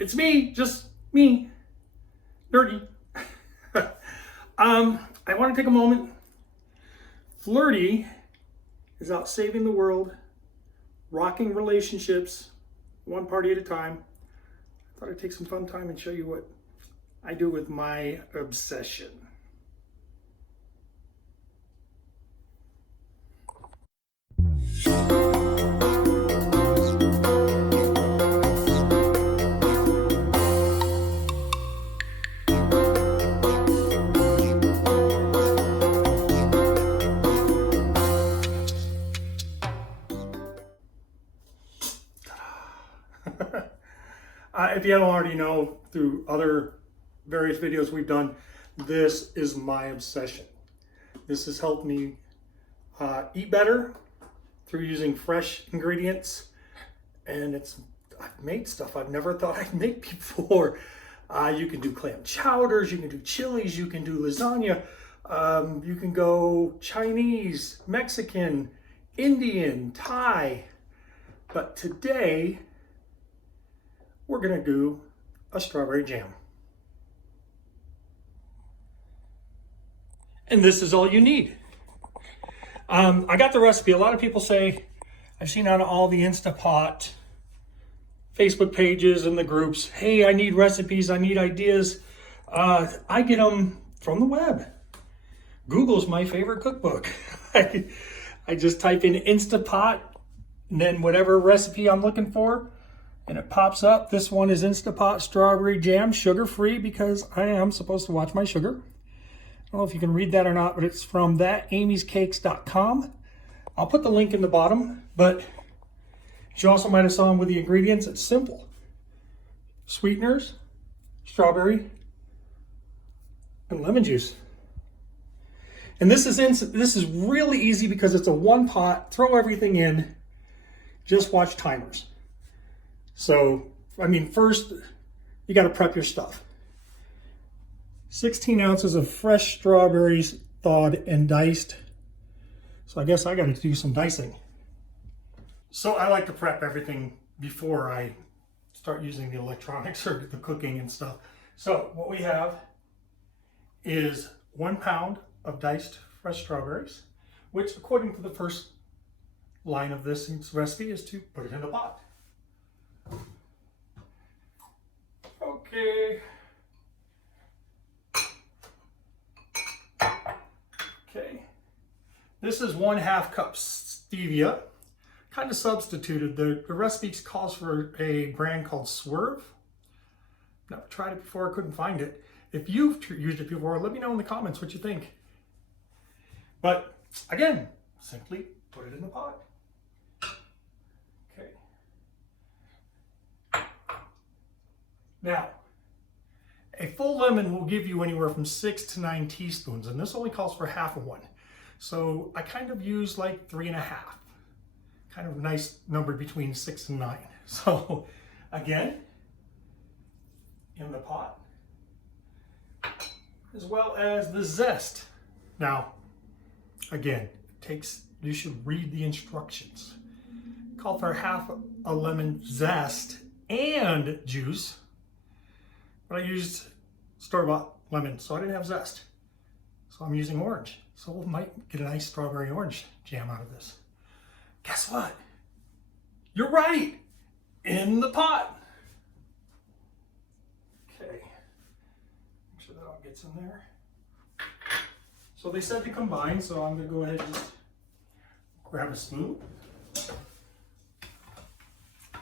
It's me, just me, Flirty. I want to take a moment. Flirty is out saving the world, rocking relationships, one party at a time. I thought I'd take some fun time and show you what I do with my obsession. If you don't already know, through other various videos we've done, this is my obsession. This has helped me eat better through using fresh ingredients, and I've made stuff I've never thought I'd make before. You can do clam chowders, you can do chilies, you can do lasagna, you can go Chinese, Mexican, Indian, Thai. But today, we're gonna do a strawberry jam. And this is all you need. I got the recipe. A lot of people say, I've seen on all the Instapot Facebook pages and the groups, hey, I need recipes, I need ideas. I get them from the web. Google's my favorite cookbook. I just type in Instapot and then whatever recipe I'm looking for, and it pops up. This one is Instapot strawberry jam, sugar-free, because I am supposed to watch my sugar. I don't know if you can read that or not, but it's from thatamyscakes.com. I'll put the link in the bottom, but you also might have saw them with the ingredients. It's simple. Sweeteners, strawberry, and lemon juice. And this is really easy because it's a one pot, throw everything in, just watch timers. So, I mean, first, you got to prep your stuff. 16 ounces of fresh strawberries, thawed and diced. So I guess I got to do some dicing. So I like to prep everything before I start using the electronics or the cooking and stuff. So what we have is 1 pound of diced fresh strawberries, which according to the first line of this recipe is to put it in a pot. Okay. Okay. This is 1/2 cup stevia. Kind of substituted. The recipe calls for a brand called Swerve. Never tried it before, couldn't find it. If you've used it before, let me know in the comments what you think. But again, simply put it in the pot. Okay. Now, a full lemon will give you anywhere from 6 to 9 teaspoons, and this only calls for half of one. So I kind of use like 3.5. Kind of a nice number between 6 and 9. So again, in the pot, as well as the zest. Now, again, you should read the instructions. Call for half a lemon zest and juice, but I used store-bought lemon, so I didn't have zest. So I'm using orange. So we might get a nice strawberry orange jam out of this. Guess what? You're right! In the pot! Okay. Make sure that all gets in there. So they said to combine, so I'm going to go ahead and just grab a spoon.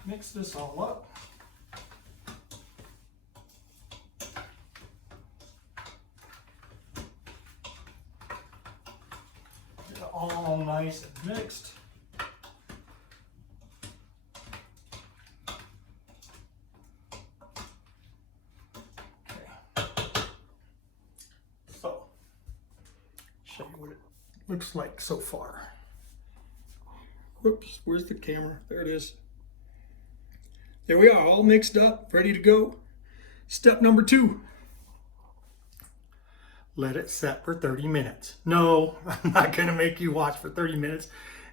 Mix this all up. Get it all nice and mixed. Show you what it looks like so far. Whoops, where's the camera? There it is. There we are, all mixed up, ready to go. Step number 2. Let it set for 30 minutes. No, I'm not gonna make you watch for 30 minutes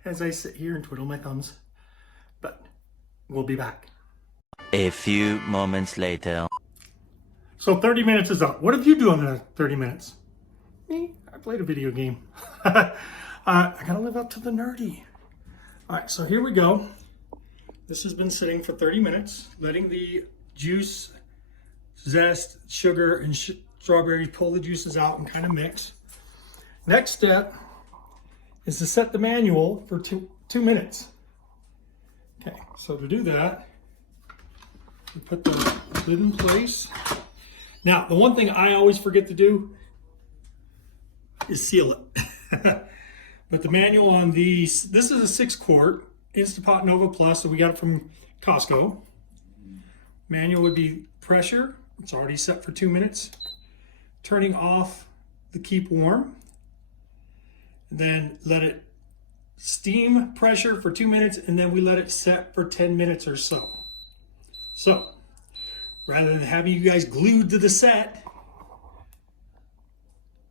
as I sit here and twiddle my thumbs, but we'll be back. A few moments later. So 30 minutes is up. What have you done in that 30 minutes? Me? I played a video game. I gotta live up to the nerdy. All right, so here we go. This has been sitting for 30 minutes, letting the juice, zest, sugar, and strawberries pull the juices out and kind of mix. Next step is to set the manual for two minutes. Okay, so to do that, we put the lid in place. Now, the one thing I always forget to do is seal it. But the manual on these, this is a 6-quart Instapot Nova Plus, so we got it from Costco. Manual would be pressure. It's already set for 2 minutes. Turning off the keep warm. Then let it steam pressure for 2 minutes, and then we let it set for 10 minutes or so. So, rather than having you guys glued to the set,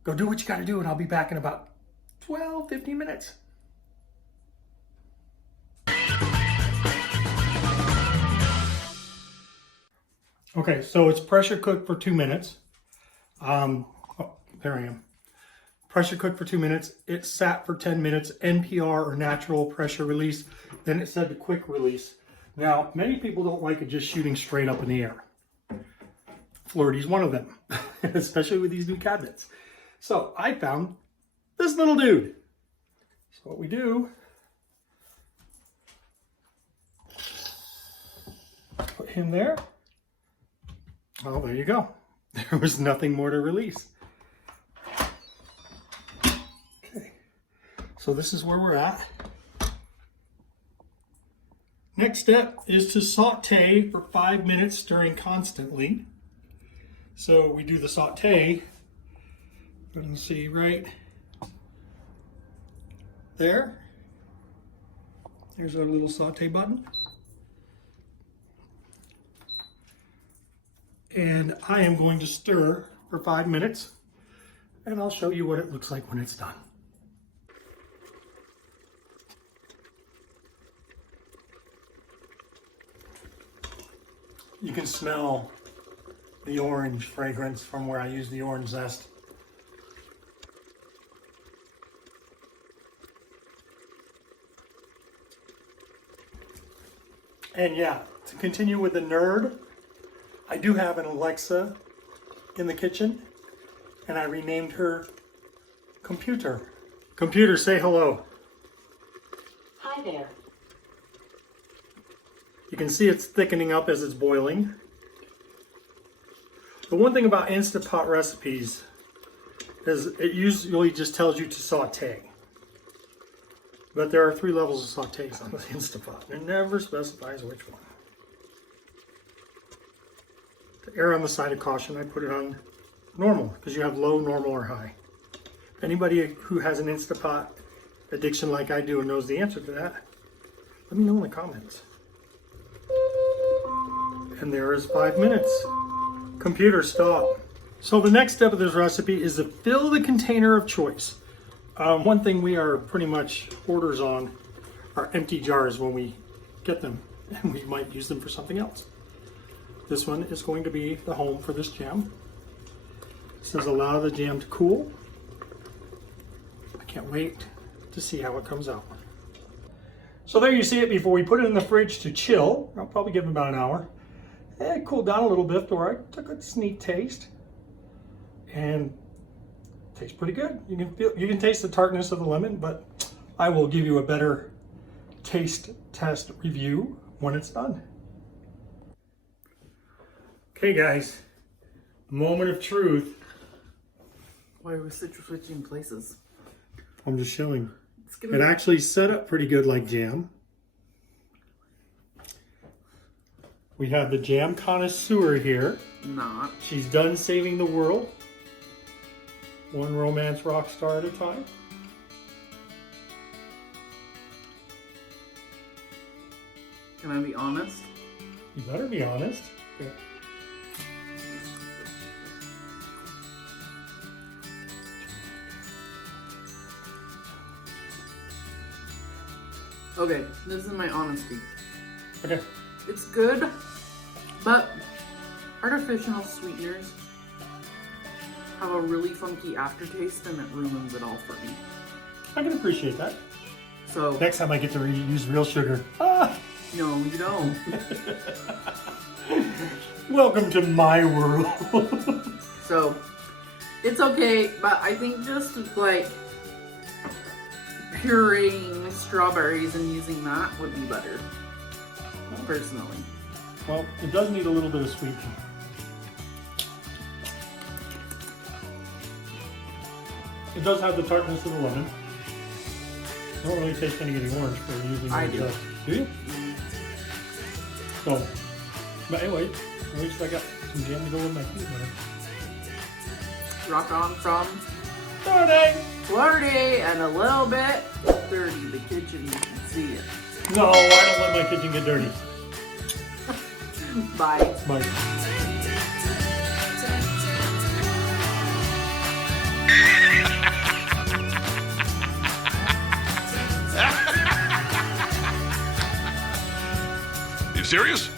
go do what you gotta do, and I'll be back in about 12, 15 minutes. Okay, so it's pressure cooked for 2 minutes. Oh, there I am. Pressure cooked for 2 minutes. It sat for 10 minutes, NPR or natural pressure release. Then it said the quick release. Now, many people don't like it just shooting straight up in the air. Flirty's one of them, especially with these new cabinets. So I found this little dude. So what we do, put him there. Oh, there you go. There was nothing more to release. Okay, so this is where we're at. Next step is to saute for 5 minutes, stirring constantly. So we do the saute. You can see right there. There's our little saute button. And I am going to stir for 5 minutes, and I'll show you what it looks like when it's done. You can smell the orange fragrance from where I use the orange zest. And yeah, to continue with the nerd, I do have an Alexa in the kitchen, and I renamed her Computer. Computer, say hello. Hi there. You can see it's thickening up as it's boiling. The one thing about Instapot recipes is it usually just tells you to saute. But there are 3 levels of sautés on the Instapot. It never specifies which one. To err on the side of caution, I put it on normal, because you have low, normal, or high. Anybody who has an Instapot addiction like I do and knows the answer to that, let me know in the comments. And there is 5 minutes. Computer, stop. So the next step of this recipe is to fill the container of choice. One thing we are pretty much hoarders on are empty jars when we get them, and we might use them for something else. This one is going to be the home for this jam. It says allow the jam to cool. I can't wait to see how it comes out. So there you see it before we put it in the fridge to chill. I'll probably give it about an hour. It cooled down a little bit, or I took a sneak taste, and it tastes pretty good. You can taste the tartness of the lemon, but I will give you a better taste test review when it's done. Okay, guys, moment of truth. Why are we switching places? I'm just showing. It actually set up pretty good like jam. We have the jam connoisseur here. Not. She's done saving the world. One romance rock star at a time. Can I be honest? You better be honest. Yeah. Okay, this is my honesty. Okay. It's good, But artificial sweeteners have a really funky aftertaste and it ruins it all for me. I can appreciate that. So, Next time I get to use real sugar. Ah! no, you don't. Welcome to my world. So, it's okay, but I think just like pureeing strawberries and using that would be better, personally. Well, it does need a little bit of sweet. It does have the tartness of the lemon. I don't really taste any of the orange for using I it. do. Do you? So, but anyway, at least I got some jam to go with my peanut butter. Rock on from Flirty! Flirty and a little bit dirty. The kitchen, you can see it. No, I don't let my kitchen get dirty. Bye. Bye. You serious?